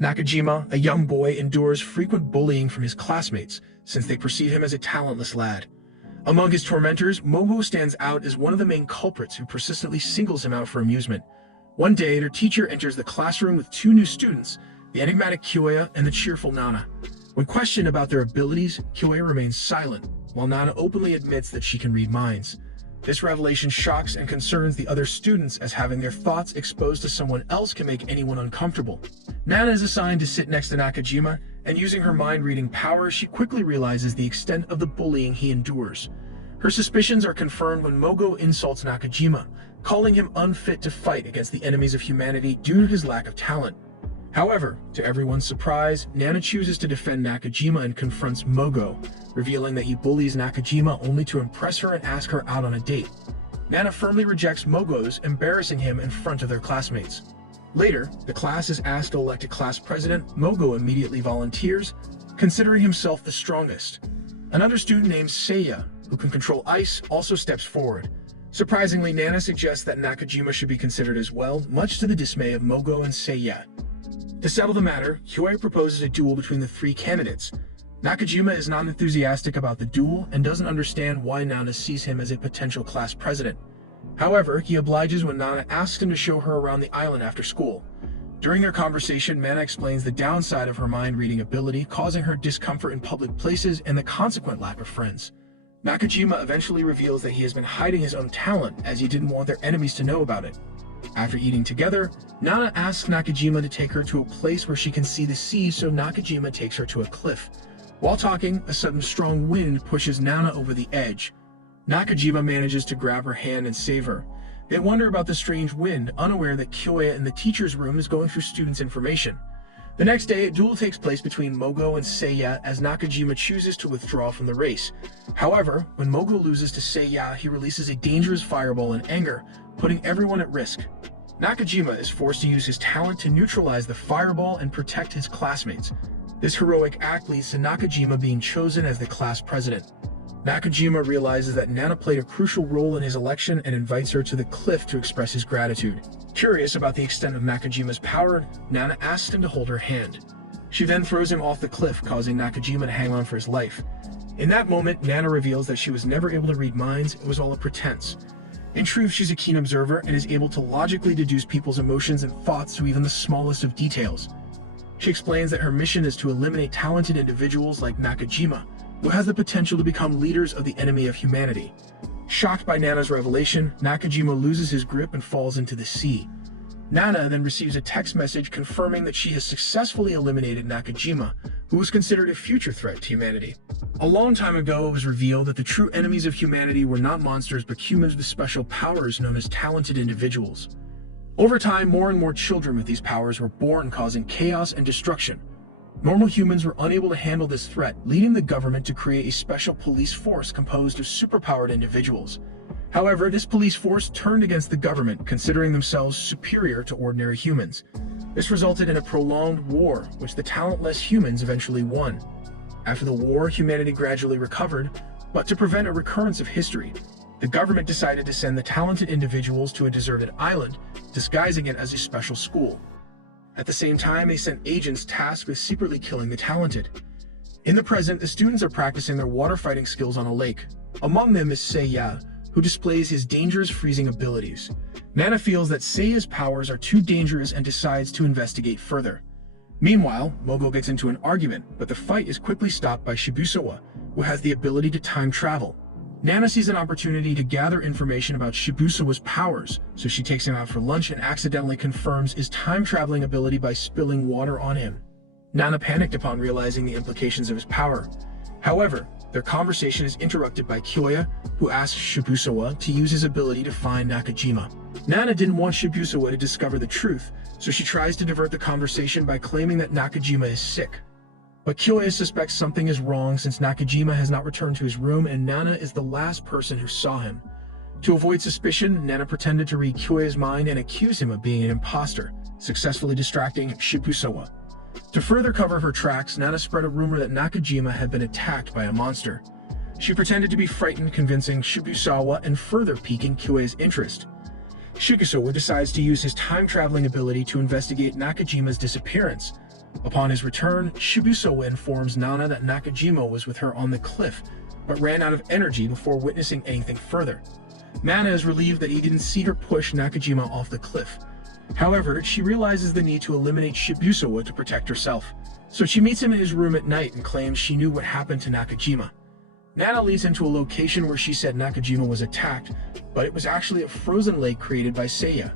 Nakajima, a young boy, endures frequent bullying from his classmates since they perceive him as a talentless lad. Among his tormentors, Mogo stands out as one of the main culprits who persistently singles him out for amusement. One day, their teacher enters the classroom with two new students, the enigmatic Kyoya and the cheerful Nana. When questioned about their abilities, Kyoya remains silent, while Nana openly admits that she can read minds. This revelation shocks and concerns the other students, as having their thoughts exposed to someone else can make anyone uncomfortable. Nana is assigned to sit next to Nakajima, and using her mind-reading power, she quickly realizes the extent of the bullying he endures. Her suspicions are confirmed when Mogo insults Nakajima, calling him unfit to fight against the enemies of humanity due to his lack of talent. However, to everyone's surprise, Nana chooses to defend Nakajima and confronts Mogo, revealing that he bullies Nakajima only to impress her and ask her out on a date. Nana firmly rejects Mogo's, embarrassing him in front of their classmates. Later, the class is asked to elect a class president. Mogo immediately volunteers, considering himself the strongest. Another student named Seiya, who can control ice, also steps forward. Surprisingly, Nana suggests that Nakajima should be considered as well, much to the dismay of Mogo and Seiya. To settle the matter, Kyoya proposes a duel between the three candidates. Nakajima is not enthusiastic about the duel and doesn't understand why Nana sees him as a potential class president. However, he obliges when Nana asks him to show her around the island after school. During their conversation, Nana explains the downside of her mind-reading ability, causing her discomfort in public places and the consequent lack of friends. Nakajima eventually reveals that he has been hiding his own talent, as he didn't want their enemies to know about it. After eating together, Nana asks Nakajima to take her to a place where she can see the sea, so Nakajima takes her to a cliff. While talking, a sudden strong wind pushes Nana over the edge. Nakajima manages to grab her hand and save her. They wonder about the strange wind, unaware that Kyoya in the teacher's room is going through students' information. The next day, a duel takes place between Mogo and Seiya as Nakajima chooses to withdraw from the race. However, when Mogo loses to Seiya, he releases a dangerous fireball in anger, putting everyone at risk. Nakajima is forced to use his talent to neutralize the fireball and protect his classmates. This heroic act leads to Nakajima being chosen as the class president. Nakajima realizes that Nana played a crucial role in his election and invites her to the cliff to express his gratitude. Curious about the extent of Nakajima's power, Nana asks him to hold her hand. She then throws him off the cliff, causing Nakajima to hang on for his life. In that moment, Nana reveals that she was never able to read minds, it was all a pretense. In truth, she's a keen observer and is able to logically deduce people's emotions and thoughts to even the smallest of details. She explains that her mission is to eliminate talented individuals like Nakajima, who has the potential to become leaders of the enemy of humanity. Shocked by Nana's revelation, Nakajima loses his grip and falls into the sea. Nana then receives a text message confirming that she has successfully eliminated Nakajima, who was considered a future threat to humanity. A long time ago, it was revealed that the true enemies of humanity were not monsters but humans with special powers known as talented individuals. Over time, more and more children with these powers were born, causing chaos and destruction. Normal humans were unable to handle this threat, leading the government to create a special police force composed of superpowered individuals. However, this police force turned against the government, considering themselves superior to ordinary humans. This resulted in a prolonged war, which the talentless humans eventually won. After the war, humanity gradually recovered, but to prevent a recurrence of history, the government decided to send the talented individuals to a deserted island, disguising it as a special school. At the same time, they sent agents tasked with secretly killing the talented. In the present, the students are practicing their water fighting skills on a lake. Among them is Seiya, who displays his dangerous freezing abilities. Nana feels that Seiya's powers are too dangerous and decides to investigate further. Meanwhile, Mogo gets into an argument, but the fight is quickly stopped by Shibusawa, who has the ability to time travel. Nana sees an opportunity to gather information about Shibusawa's powers, so she takes him out for lunch and accidentally confirms his time-traveling ability by spilling water on him. Nana panicked upon realizing the implications of his power. However, their conversation is interrupted by Kyoya, who asks Shibusawa to use his ability to find Nakajima. Nana didn't want Shibusawa to discover the truth, so she tries to divert the conversation by claiming that Nakajima is sick. But Kyoya suspects something is wrong since Nakajima has not returned to his room and Nana is the last person who saw him. To avoid suspicion, Nana pretended to read Kyoya's mind and accuse him of being an imposter, successfully distracting Shibusawa. To further cover her tracks, Nana spread a rumor that Nakajima had been attacked by a monster. She pretended to be frightened, convincing Shibusawa and further piquing Kyoya's interest. Shibusawa decides to use his time-traveling ability to investigate Nakajima's disappearance. Upon his return, Shibusawa informs Nana that Nakajima was with her on the cliff, but ran out of energy before witnessing anything further. Nana is relieved that he didn't see her push Nakajima off the cliff. However, she realizes the need to eliminate Shibusawa to protect herself, so she meets him in his room at night and claims she knew what happened to Nakajima. Nana leads him to a location where she said Nakajima was attacked, but it was actually a frozen lake created by Seiya.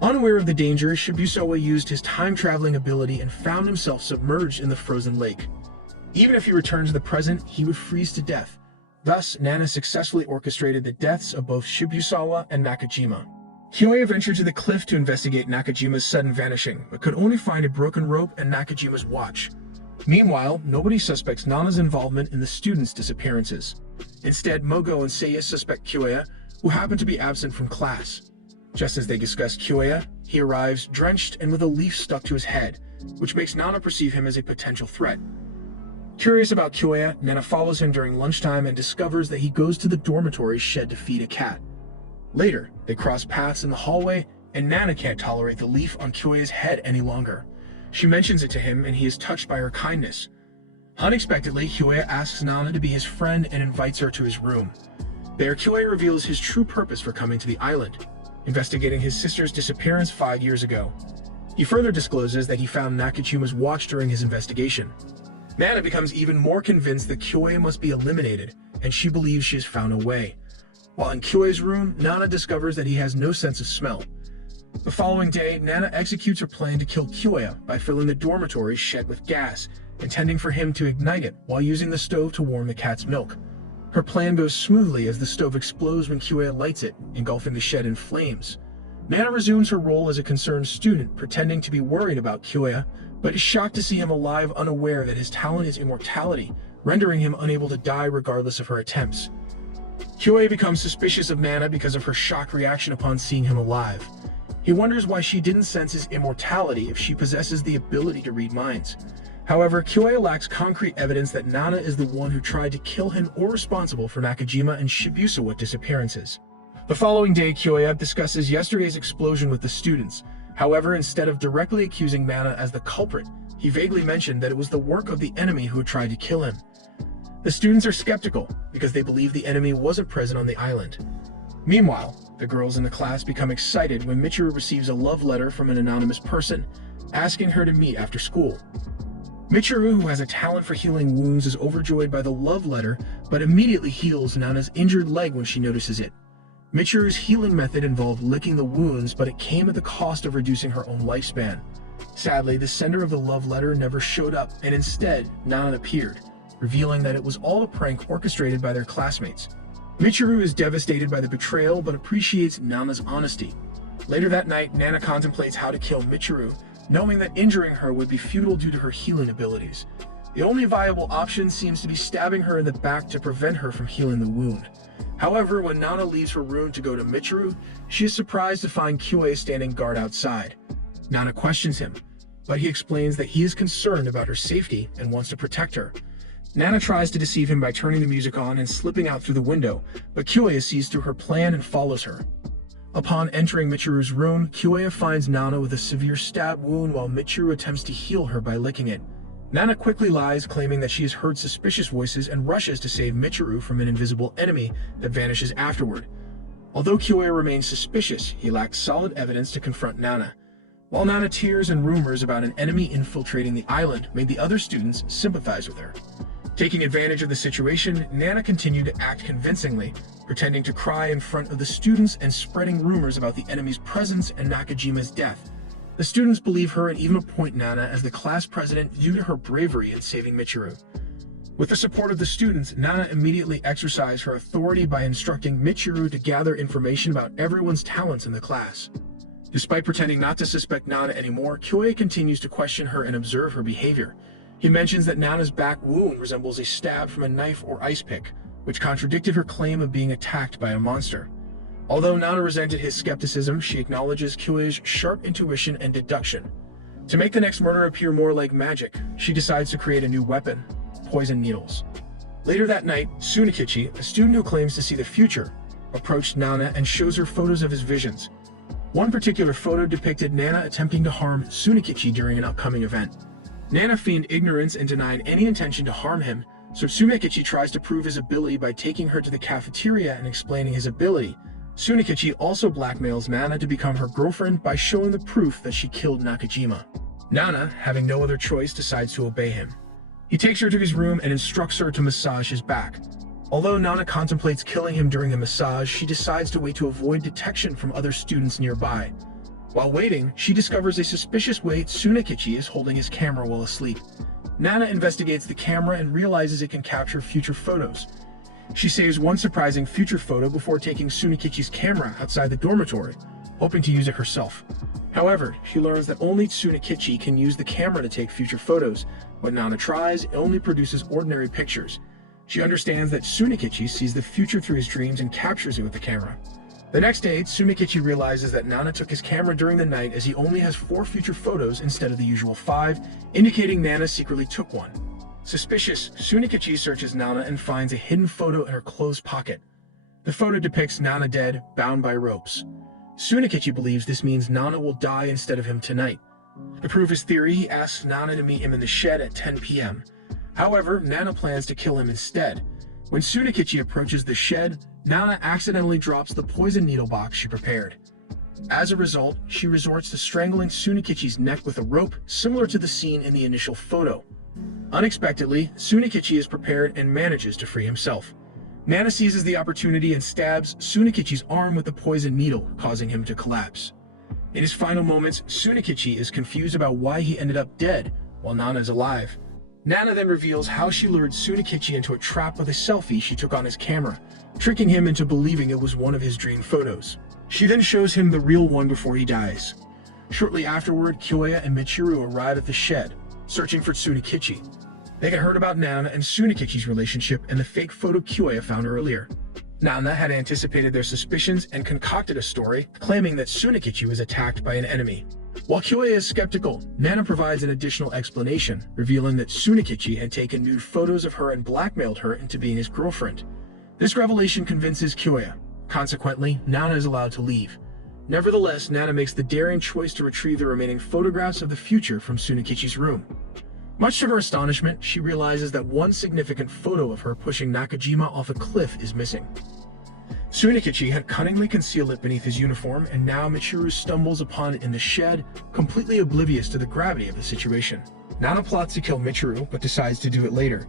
Unaware of the danger, Shibusawa used his time-traveling ability and found himself submerged in the frozen lake. Even if he returned to the present, he would freeze to death. Thus, Nana successfully orchestrated the deaths of both Shibusawa and Nakajima. Kyoya ventured to the cliff to investigate Nakajima's sudden vanishing, but could only find a broken rope and Nakajima's watch. Meanwhile, nobody suspects Nana's involvement in the students' disappearances. Instead, Mogo and Seiya suspect Kyoya, who happened to be absent from class. Just as they discuss Kyoya, he arrives drenched and with a leaf stuck to his head, which makes Nana perceive him as a potential threat. Curious about Kyoya, Nana follows him during lunchtime and discovers that he goes to the dormitory shed to feed a cat. Later, they cross paths in the hallway, and Nana can't tolerate the leaf on Kyoya's head any longer. She mentions it to him, and he is touched by her kindness. Unexpectedly, Kyoya asks Nana to be his friend and invites her to his room. There, Kyoya reveals his true purpose for coming to the island, investigating his sister's disappearance 5 years ago. He further discloses that he found Nakajima's watch during his investigation. Nana becomes even more convinced that Kyoya must be eliminated, and she believes she has found a way. While in Kyoya's room, Nana discovers that he has no sense of smell. The following day, Nana executes her plan to kill Kyoya by filling the dormitory shed with gas, intending for him to ignite it while using the stove to warm the cat's milk. Her plan goes smoothly as the stove explodes when Kyoya lights it, engulfing the shed in flames. Nana resumes her role as a concerned student, pretending to be worried about Kyoya, but is shocked to see him alive, unaware that his talent is immortality, rendering him unable to die regardless of her attempts. Kyoya becomes suspicious of Nana because of her shock reaction upon seeing him alive. He wonders why she didn't sense his immortality if she possesses the ability to read minds. However, Kyoya lacks concrete evidence that Nana is the one who tried to kill him or responsible for Nakajima and Shibusawa disappearances. The following day, Kyoya discusses yesterday's explosion with the students. However, instead of directly accusing Nana as the culprit, he vaguely mentioned that it was the work of the enemy who had tried to kill him. The students are skeptical because they believe the enemy wasn't present on the island. Meanwhile, the girls in the class become excited when Michiru receives a love letter from an anonymous person, asking her to meet after school. Michiru, who has a talent for healing wounds, is overjoyed by the love letter, but immediately heals Nana's injured leg when she notices it. Michiru's healing method involved licking the wounds, but it came at the cost of reducing her own lifespan. Sadly, the sender of the love letter never showed up, and instead, Nana appeared, revealing that it was all a prank orchestrated by their classmates. Michiru is devastated by the betrayal, but appreciates Nana's honesty. Later that night, Nana contemplates how to kill Michiru, knowing that injuring her would be futile due to her healing abilities. The only viable option seems to be stabbing her in the back to prevent her from healing the wound. However, when Nana leaves her room to go to Michiru, she is surprised to find Kyoya standing guard outside. Nana questions him, but he explains that he is concerned about her safety and wants to protect her. Nana tries to deceive him by turning the music on and slipping out through the window, but Kyoya sees through her plan and follows her. Upon entering Michiru's room, Kyoya finds Nana with a severe stab wound while Michiru attempts to heal her by licking it. Nana quickly lies, claiming that she has heard suspicious voices and rushes to save Michiru from an invisible enemy that vanishes afterward. Although Kyoya remains suspicious, he lacks solid evidence to confront Nana. While Nana tears and rumors about an enemy infiltrating the island made the other students sympathize with her. Taking advantage of the situation, Nana continued to act convincingly, pretending to cry in front of the students and spreading rumors about the enemy's presence and Nakajima's death. The students believe her and even appoint Nana as the class president due to her bravery in saving Michiru. With the support of the students, Nana immediately exercised her authority by instructing Michiru to gather information about everyone's talents in the class. Despite pretending not to suspect Nana anymore, Kyoya continues to question her and observe her behavior. He mentions that Nana's back wound resembles a stab from a knife or ice pick, which contradicted her claim of being attacked by a monster. Although Nana resented his skepticism, she acknowledges Kyoya's sharp intuition and deduction. To make the next murder appear more like magic, she decides to create a new weapon: poison needles. Later that night, Sunikichi, a student who claims to see the future, approached Nana and shows her photos of his visions. One particular photo depicted Nana attempting to harm Sunikichi during an upcoming event. Nana feigned ignorance and denied any intention to harm him, so Tsunekichi tries to prove his ability by taking her to the cafeteria and explaining his ability. Tsunekichi also blackmails Nana to become her girlfriend by showing the proof that she killed Nakajima. Nana, having no other choice, decides to obey him. He takes her to his room and instructs her to massage his back. Although Nana contemplates killing him during the massage, she decides to wait to avoid detection from other students nearby. While waiting, she discovers a suspicious way Tsunekichi is holding his camera while asleep. Nana investigates the camera and realizes it can capture future photos. She saves one surprising future photo before taking Tsunekichi's camera outside the dormitory, hoping to use it herself. However, she learns that only Tsunekichi can use the camera to take future photos. When Nana tries, it only produces ordinary pictures. She understands that Tsunekichi sees the future through his dreams and captures it with the camera. The next day, Tsunekichi realizes that Nana took his camera during the night as he only has 4 future photos instead of the usual 5, indicating Nana secretly took one. Suspicious, Tsunekichi searches Nana and finds a hidden photo in her clothes pocket. The photo depicts Nana dead, bound by ropes. Tsunekichi believes this means Nana will die instead of him tonight. To prove his theory, he asks Nana to meet him in the shed at 10 p.m. However, Nana plans to kill him instead. When Tsunekichi approaches the shed, Nana accidentally drops the poison needle box she prepared. As a result, she resorts to strangling Tsunekichi's neck with a rope, similar to the scene in the initial photo. Unexpectedly, Tsunekichi is prepared and manages to free himself. Nana seizes the opportunity and stabs Tsunekichi's arm with the poison needle, causing him to collapse. In his final moments, Tsunekichi is confused about why he ended up dead, while Nana is alive. Nana then reveals how she lured Tsunekichi into a trap with a selfie she took on his camera, tricking him into believing it was one of his dream photos. She then shows him the real one before he dies. Shortly afterward, Kyoya and Michiru arrive at the shed, searching for Tsunekichi. They had heard about Nana and Tsunekichi's relationship and the fake photo Kyoya found earlier. Nana had anticipated their suspicions and concocted a story, claiming that Tsunekichi was attacked by an enemy. While Kyoya is skeptical, Nana provides an additional explanation, revealing that Tsunekichi had taken nude photos of her and blackmailed her into being his girlfriend. This revelation convinces Kyoya. Consequently, Nana is allowed to leave. Nevertheless, Nana makes the daring choice to retrieve the remaining photographs of the future from Tsunekichi's room. Much to her astonishment, she realizes that one significant photo of her pushing Nakajima off a cliff is missing. Tsunekichi had cunningly concealed it beneath his uniform, and now Michiru stumbles upon it in the shed, completely oblivious to the gravity of the situation. Nana plots to kill Michiru, but decides to do it later.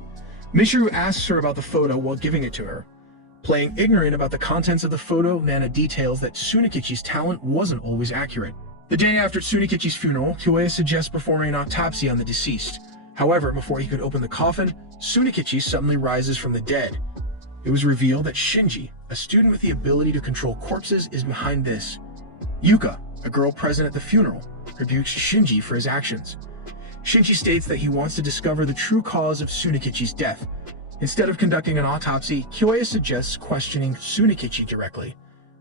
Michiru asks her about the photo while giving it to her. Playing ignorant about the contents of the photo, Nana details that Tsunekichi's talent wasn't always accurate. The day after Tsunekichi's funeral, Kyoya suggests performing an autopsy on the deceased. However, before he could open the coffin, Tsunekichi suddenly rises from the dead. It was revealed that Shinji, a student with the ability to control corpses, is behind this. Yuka, a girl present at the funeral, rebukes Shinji for his actions. Shinji states that he wants to discover the true cause of Tsunekichi's death. Instead of conducting an autopsy, Kyoya suggests questioning Tsunekichi directly.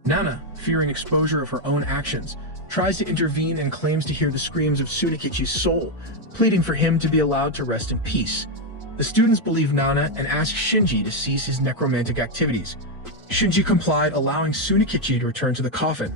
Nana, fearing exposure of her own actions, tries to intervene and claims to hear the screams of Tsunekichi's soul, pleading for him to be allowed to rest in peace. The students believe Nana and ask Shinji to cease his necromantic activities. Shinji complied, allowing Tsunekichi to return to the coffin.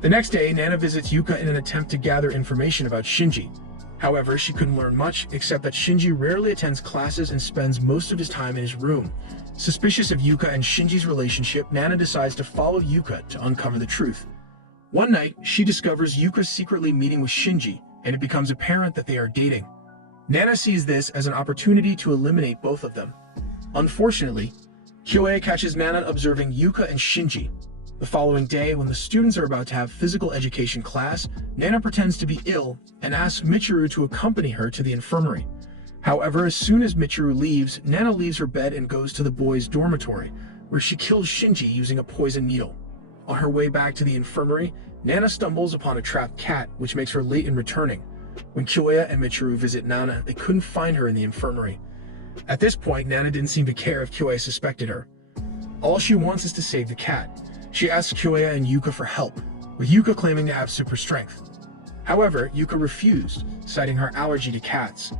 The next day, Nana visits Yuka in an attempt to gather information about Shinji. However, she couldn't learn much, except that Shinji rarely attends classes and spends most of his time in his room. Suspicious of Yuka and Shinji's relationship, Nana decides to follow Yuka to uncover the truth. One night, she discovers Yuka secretly meeting with Shinji, and it becomes apparent that they are dating. Nana sees this as an opportunity to eliminate both of them. Unfortunately, Kyoya catches Nana observing Yuka and Shinji. The following day, when the students are about to have physical education class, Nana pretends to be ill and asks Michiru to accompany her to the infirmary. However, as soon as Michiru leaves, Nana leaves her bed and goes to the boys' dormitory, where she kills Shinji using a poison needle. On her way back to the infirmary, Nana stumbles upon a trapped cat, which makes her late in returning. When Kyoya and Michiru visit Nana, they couldn't find her in the infirmary. At this point, Nana didn't seem to care if Kyoya suspected her. All she wants is to save the cat. She asks Kyoya and Yuka for help, with Yuka claiming to have super strength. However, Yuka refused, citing her allergy to cats.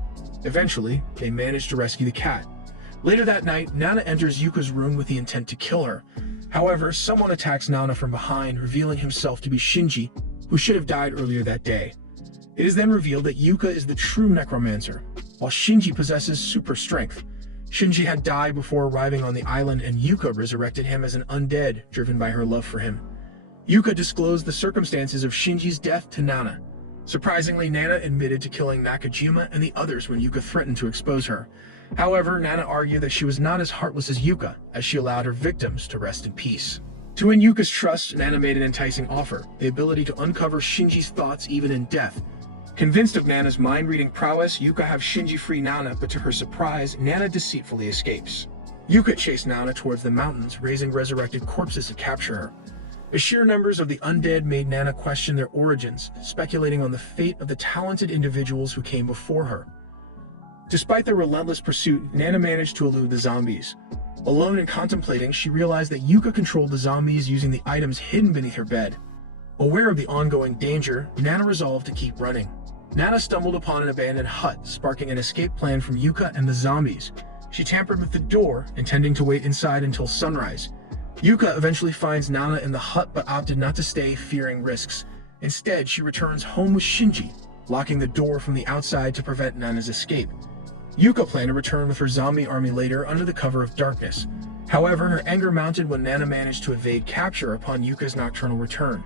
Eventually, they manage to rescue the cat. Later that night, Nana enters Yuka's room with the intent to kill her. However, someone attacks Nana from behind, revealing himself to be Shinji, who should have died earlier that day. It is then revealed that Yuka is the true necromancer, while Shinji possesses super strength. Shinji had died before arriving on the island, and Yuka resurrected him as an undead, driven by her love for him. Yuka disclosed the circumstances of Shinji's death to Nana. Surprisingly, Nana admitted to killing Nakajima and the others when Yuka threatened to expose her. However, Nana argued that she was not as heartless as Yuka, as she allowed her victims to rest in peace. To win Yuka's trust, Nana made an enticing offer, the ability to uncover Shinji's thoughts even in death. Convinced of Nana's mind-reading prowess, Yuka have Shinji free Nana, but to her surprise, Nana deceitfully escapes. Yuka chased Nana towards the mountains, raising resurrected corpses to capture her. The sheer numbers of the undead made Nana question their origins, speculating on the fate of the talented individuals who came before her. Despite their relentless pursuit, Nana managed to elude the zombies. Alone and contemplating, she realized that Yuka controlled the zombies using the items hidden beneath her bed. Aware of the ongoing danger, Nana resolved to keep running. Nana stumbled upon an abandoned hut, sparking an escape plan from Yuka and the zombies. She tampered with the door, intending to wait inside until sunrise. Yuka eventually finds Nana in the hut but opted not to stay, fearing risks. Instead, she returns home with Shinji, locking the door from the outside to prevent Nana's escape. Yuka planned to return with her zombie army later under the cover of darkness. However, her anger mounted when Nana managed to evade capture upon Yuka's nocturnal return.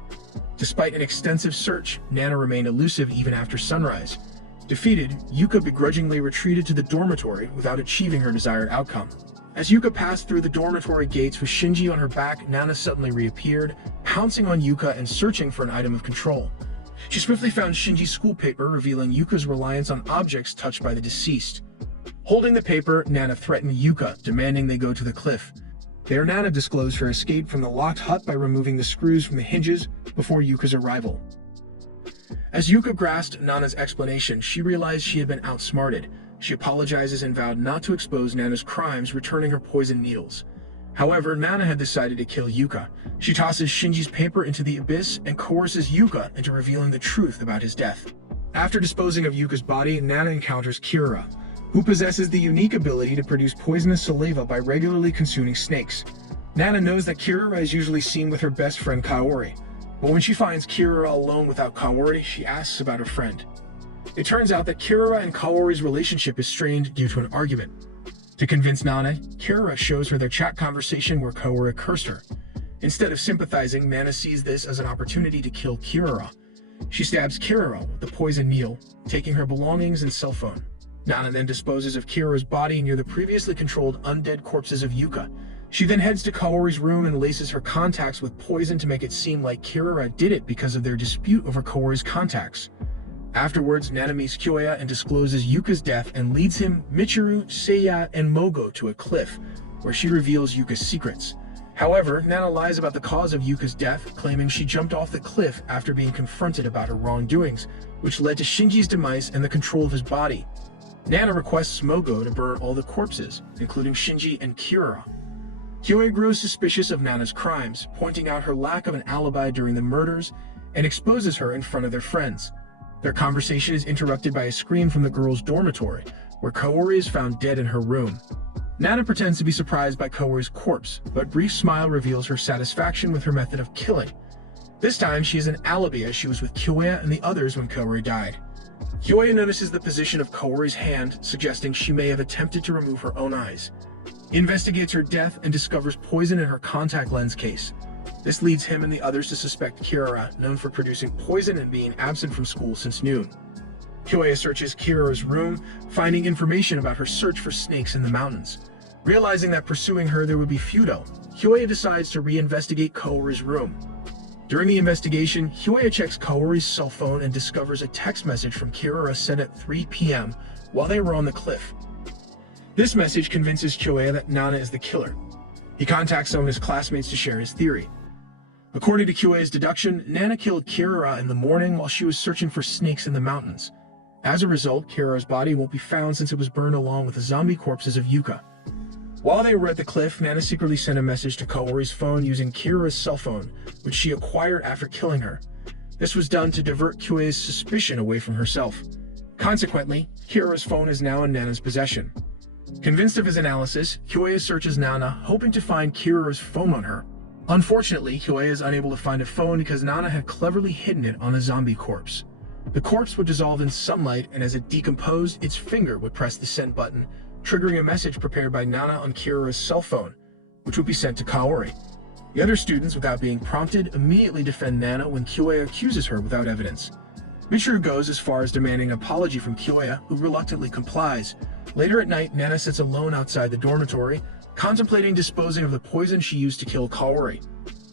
Despite an extensive search, Nana remained elusive even after sunrise. Defeated, Yuka begrudgingly retreated to the dormitory without achieving her desired outcome. As Yuka passed through the dormitory gates with Shinji on her back, Nana suddenly reappeared, pouncing on Yuka and searching for an item of control. She swiftly found Shinji's school paper, revealing Yuka's reliance on objects touched by the deceased. Holding the paper, Nana threatened Yuka, demanding they go to the cliff. There, Nana disclosed her escape from the locked hut by removing the screws from the hinges before Yuka's arrival. As Yuka grasped Nana's explanation, she realized she had been outsmarted. She apologizes and vowed not to expose Nana's crimes, returning her poison needles. However, Nana had decided to kill Yuka. She tosses Shinji's paper into the abyss and coerces Yuka into revealing the truth about his death. After disposing of Yuka's body, Nana encounters Kirura, who possesses the unique ability to produce poisonous saliva by regularly consuming snakes. Nana knows that Kirura is usually seen with her best friend Kaori, but when she finds Kirura alone without Kaori, she asks about her friend. It turns out that Kirura and Kaori's relationship is strained due to an argument. To convince Nana, Kirura shows her their chat conversation where Kaori cursed her. Instead of sympathizing, Nana sees this as an opportunity to kill Kirura. She stabs Kirura with the poison needle, taking her belongings and cell phone. Nana then disposes of Kirura's body near the previously controlled undead corpses of Yuka. She then heads to Kaori's room and laces her contacts with poison to make it seem like Kirura did it because of their dispute over Kaori's contacts. Afterwards, Nana meets Kyoya and discloses Yuka's death and leads him, Michiru, Seiya, and Mogo to a cliff, where she reveals Yuka's secrets. However, Nana lies about the cause of Yuka's death, claiming she jumped off the cliff after being confronted about her wrongdoings, which led to Shinji's demise and the control of his body. Nana requests Mogo to burn all the corpses, including Shinji and Kirura. Kyoya grows suspicious of Nana's crimes, pointing out her lack of an alibi during the murders, and exposes her in front of their friends. Their conversation is interrupted by a scream from the girls' dormitory, where Kaori is found dead in her room. Nana pretends to be surprised by Kaori's corpse, but a brief smile reveals her satisfaction with her method of killing. This time, she has an alibi as she was with Kyoya and the others when Kaori died. Kyoya notices the position of Kaori's hand, suggesting she may have attempted to remove her own eyes. He investigates her death and discovers poison in her contact lens case. This leads him and the others to suspect Kirura, known for producing poison and being absent from school since noon. Kyoya searches Kirura's room, finding information about her search for snakes in the mountains. Realizing that pursuing her there would be futile, Kyoya decides to reinvestigate Kaori's room. During the investigation, Kyoya checks Kaori's cell phone and discovers a text message from Kirura sent at 3 p.m. while they were on the cliff. This message convinces Kyoya that Nana is the killer. He contacts some of his classmates to share his theory. According to Kyoya's deduction, Nana killed Kirura in the morning while she was searching for snakes in the mountains. As a result, Kirura's body won't be found since it was burned along with the zombie corpses of Yuka. While they were at the cliff, Nana secretly sent a message to Kaori's phone using Kirura's cell phone, which she acquired after killing her. This was done to divert Kyoya's suspicion away from herself. Consequently, Kirura's phone is now in Nana's possession. Convinced of his analysis, Kyoya searches Nana, hoping to find Kirura's phone on her. Unfortunately, Kyoya is unable to find a phone because Nana had cleverly hidden it on a zombie corpse. The corpse would dissolve in sunlight, and as it decomposed, its finger would press the send button, triggering a message prepared by Nana on Kirura's cell phone, which would be sent to Kaori. The other students, without being prompted, immediately defend Nana when Kyoya accuses her without evidence. Michiru goes as far as demanding an apology from Kyoya, who reluctantly complies. Later at night, Nana sits alone outside the dormitory, contemplating disposing of the poison she used to kill Kaori.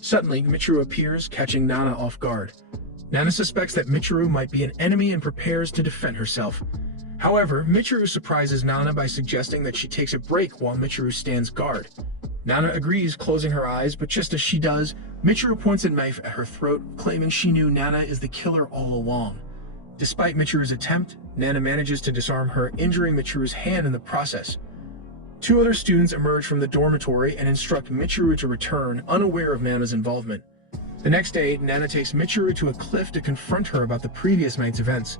Suddenly, Michiru appears, catching Nana off guard. Nana suspects that Michiru might be an enemy and prepares to defend herself. However, Michiru surprises Nana by suggesting that she takes a break while Michiru stands guard. Nana agrees, closing her eyes, but just as she does, Michiru points a knife at her throat, claiming she knew Nana is the killer all along. Despite Michiru's attempt, Nana manages to disarm her, injuring Michiru's hand in the process. Two other students emerge from the dormitory and instruct Michiru to return, unaware of Nana's involvement. The next day, Nana takes Michiru to a cliff to confront her about the previous night's events.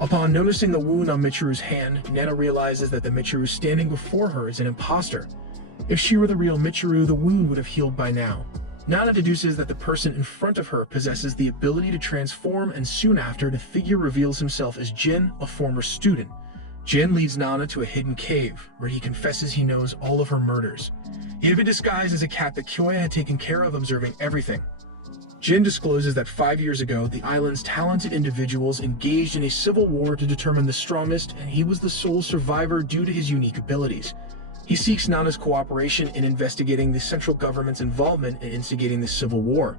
Upon noticing the wound on Michiru's hand, Nana realizes that the Michiru standing before her is an imposter. If she were the real Michiru, the wound would have healed by now. Nana deduces that the person in front of her possesses the ability to transform, and soon after, the figure reveals himself as Jin, a former student. Jin leads Nana to a hidden cave, where he confesses he knows all of her murders. He had been disguised as a cat that Kyoya had taken care of, observing everything. Jin discloses that 5 years ago, the island's talented individuals engaged in a civil war to determine the strongest, and he was the sole survivor due to his unique abilities. He seeks Nana's cooperation in investigating the central government's involvement in instigating the civil war.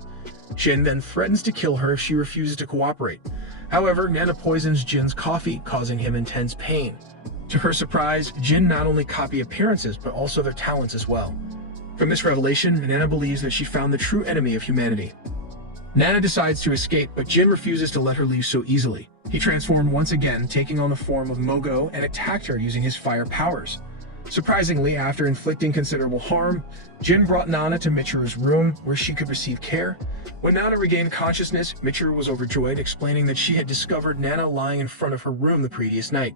Jin then threatens to kill her if she refuses to cooperate. However, Nana poisons Jin's coffee, causing him intense pain. To her surprise, Jin not only copies appearances, but also their talents as well. From this revelation, Nana believes that she found the true enemy of humanity. Nana decides to escape, but Jin refuses to let her leave so easily. He transformed once again, taking on the form of Mogo, and attacked her using his fire powers. Surprisingly, after inflicting considerable harm, Jin brought Nana to Michiru's room, where she could receive care. When Nana regained consciousness, Michiru was overjoyed, explaining that she had discovered Nana lying in front of her room the previous night.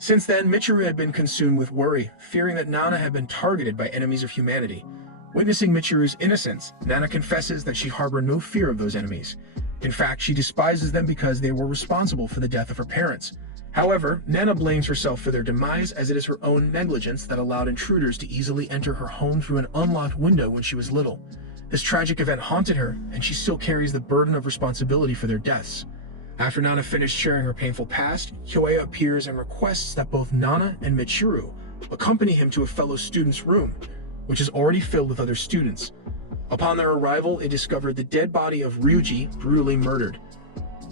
Since then, Michiru had been consumed with worry, fearing that Nana had been targeted by enemies of humanity. Witnessing Michiru's innocence, Nana confesses that she harbored no fear of those enemies. In fact, she despises them because they were responsible for the death of her parents. However, Nana blames herself for their demise, as it is her own negligence that allowed intruders to easily enter her home through an unlocked window when she was little. This tragic event haunted her, and she still carries the burden of responsibility for their deaths. After Nana finished sharing her painful past, Kyoya appears and requests that both Nana and Michiru accompany him to a fellow student's room, which is already filled with other students. Upon their arrival, they discovered the dead body of Ryuji, brutally murdered.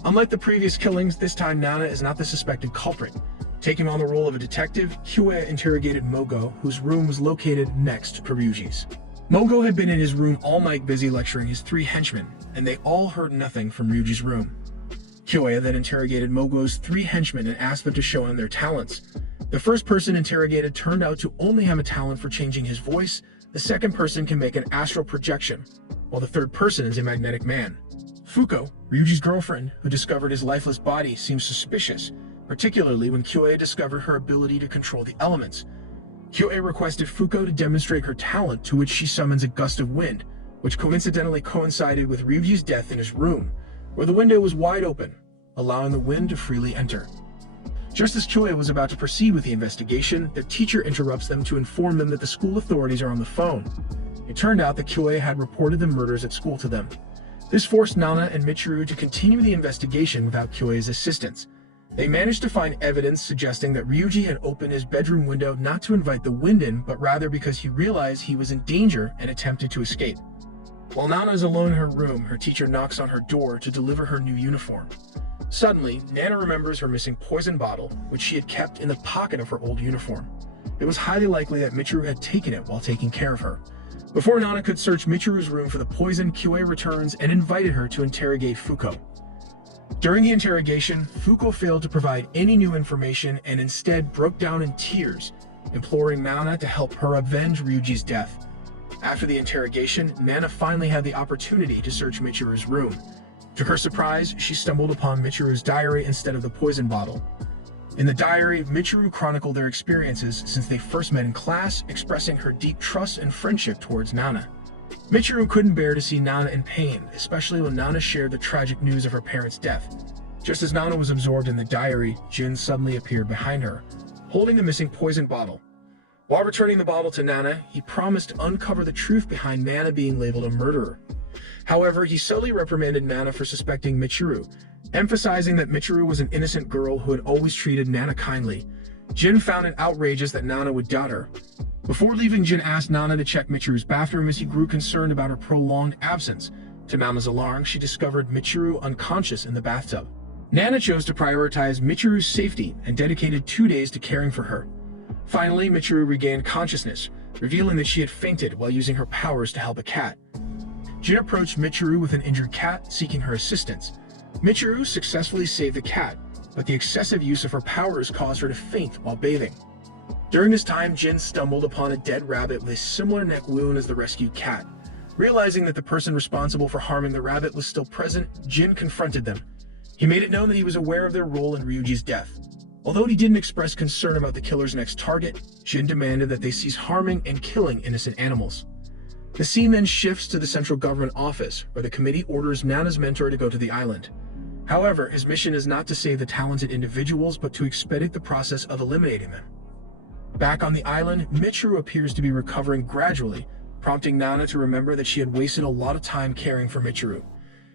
Unlike the previous killings, this time Nana is not the suspected culprit. Taking on the role of a detective, Kyoya interrogated Mogo, whose room was located next to Ryuji's. Mogo had been in his room all night busy lecturing his 3 henchmen, and they all heard nothing from Ryuji's room. Kyoya then interrogated Mogo's 3 henchmen and asked them to show him their talents. The first person interrogated turned out to only have a talent for changing his voice, the second person can make an astral projection, while the third person is a magnetic man. Fuko, Ryuji's girlfriend, who discovered his lifeless body, seems suspicious, particularly when Kyoya discovered her ability to control the elements. Kyoya requested Fuko to demonstrate her talent, to which she summons a gust of wind, which coincidentally coincided with Ryuji's death in his room, where the window was wide open, allowing the wind to freely enter. Just as Kyoya was about to proceed with the investigation, their teacher interrupts them to inform them that the school authorities are on the phone. It turned out that Kyoya had reported the murders at school to them. This forced Nana and Michiru to continue the investigation without Kyoya's assistance. They managed to find evidence suggesting that Ryuji had opened his bedroom window not to invite the wind in, but rather because he realized he was in danger and attempted to escape. While Nana is alone in her room, her teacher knocks on her door to deliver her new uniform. Suddenly, Nana remembers her missing poison bottle, which she had kept in the pocket of her old uniform. It was highly likely that Michiru had taken it while taking care of her. Before Nana could search Michiru's room for the poison, Kyoya returns and invited her to interrogate Fuko. During the interrogation, Fuko failed to provide any new information and instead broke down in tears, imploring Nana to help her avenge Ryuji's death. After the interrogation, Nana finally had the opportunity to search Michiru's room. To her surprise, she stumbled upon Michiru's diary instead of the poison bottle. In the diary, Michiru chronicled their experiences since they first met in class, expressing her deep trust and friendship towards Nana. Michiru couldn't bear to see Nana in pain, especially when Nana shared the tragic news of her parents' death. Just as Nana was absorbed in the diary, Jin suddenly appeared behind her, holding the missing poison bottle. While returning the bottle to Nana, he promised to uncover the truth behind Nana being labeled a murderer. However, he subtly reprimanded Nana for suspecting Michiru, emphasizing that Michiru was an innocent girl who had always treated Nana kindly. Jin found it outrageous that Nana would doubt her. Before leaving, Jin asked Nana to check Michiru's bathroom as he grew concerned about her prolonged absence. To Nana's alarm, she discovered Michiru unconscious in the bathtub. Nana chose to prioritize Michiru's safety and dedicated 2 days to caring for her. Finally, Michiru regained consciousness, revealing that she had fainted while using her powers to help a cat. Jin approached Michiru with an injured cat, seeking her assistance. Michiru successfully saved the cat, but the excessive use of her powers caused her to faint while bathing. During this time, Jin stumbled upon a dead rabbit with a similar neck wound as the rescued cat. Realizing that the person responsible for harming the rabbit was still present, Jin confronted them. He made it known that he was aware of their role in Ryuji's death. Although he didn't express concern about the killer's next target, Jin demanded that they cease harming and killing innocent animals. The scene then shifts to the central government office, where the committee orders Nana's mentor to go to the island. However, his mission is not to save the talented individuals, but to expedite the process of eliminating them. Back on the island, Michiru appears to be recovering gradually, prompting Nana to remember that she had wasted a lot of time caring for Michiru.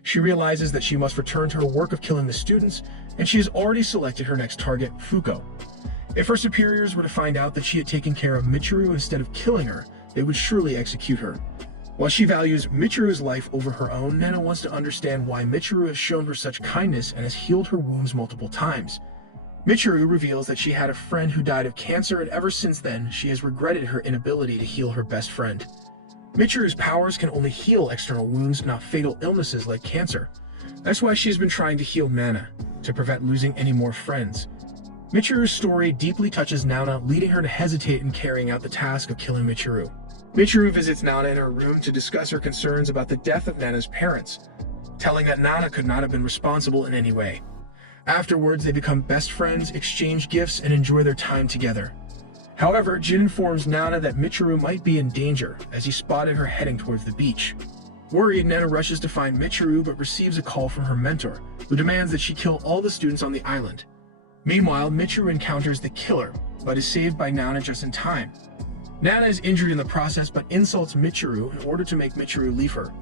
She realizes that she must return to her work of killing the students, and she has already selected her next target, Fuko. If her superiors were to find out that she had taken care of Michiru instead of killing her, they would surely execute her. While she values Michiru's life over her own, Nana wants to understand why Michiru has shown her such kindness and has healed her wounds multiple times. Michiru reveals that she had a friend who died of cancer, and ever since then, she has regretted her inability to heal her best friend. Michiru's powers can only heal external wounds, not fatal illnesses like cancer. That's why she has been trying to heal Nana, to prevent losing any more friends. Michiru's story deeply touches Nana, leading her to hesitate in carrying out the task of killing Michiru. Michiru visits Nana in her room to discuss her concerns about the death of Nana's parents, telling that Nana could not have been responsible in any way. Afterwards, they become best friends, exchange gifts, and enjoy their time together. However, Jin informs Nana that Michiru might be in danger, as he spotted her heading towards the beach. Worried, Nana rushes to find Michiru but receives a call from her mentor, who demands that she kill all the students on the island. Meanwhile, Michiru encounters the killer, but is saved by Nana just in time. Nana is injured in the process but insults Michiru in order to make Michiru leave her.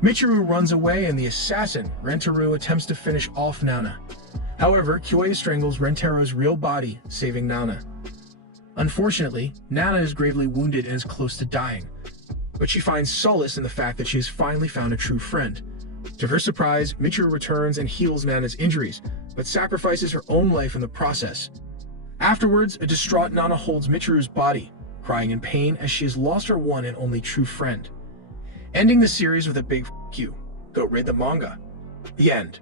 Michiru runs away and the assassin, Rentaru, attempts to finish off Nana. However, Kyoya strangles Rentaru's real body, saving Nana. Unfortunately, Nana is gravely wounded and is close to dying, but she finds solace in the fact that she has finally found a true friend. To her surprise, Michiru returns and heals Nana's injuries, but sacrifices her own life in the process. Afterwards, a distraught Nana holds Michiru's body, crying in pain as she has lost her one and only true friend. Ending the series with a big f*** you. Go read the manga. The end.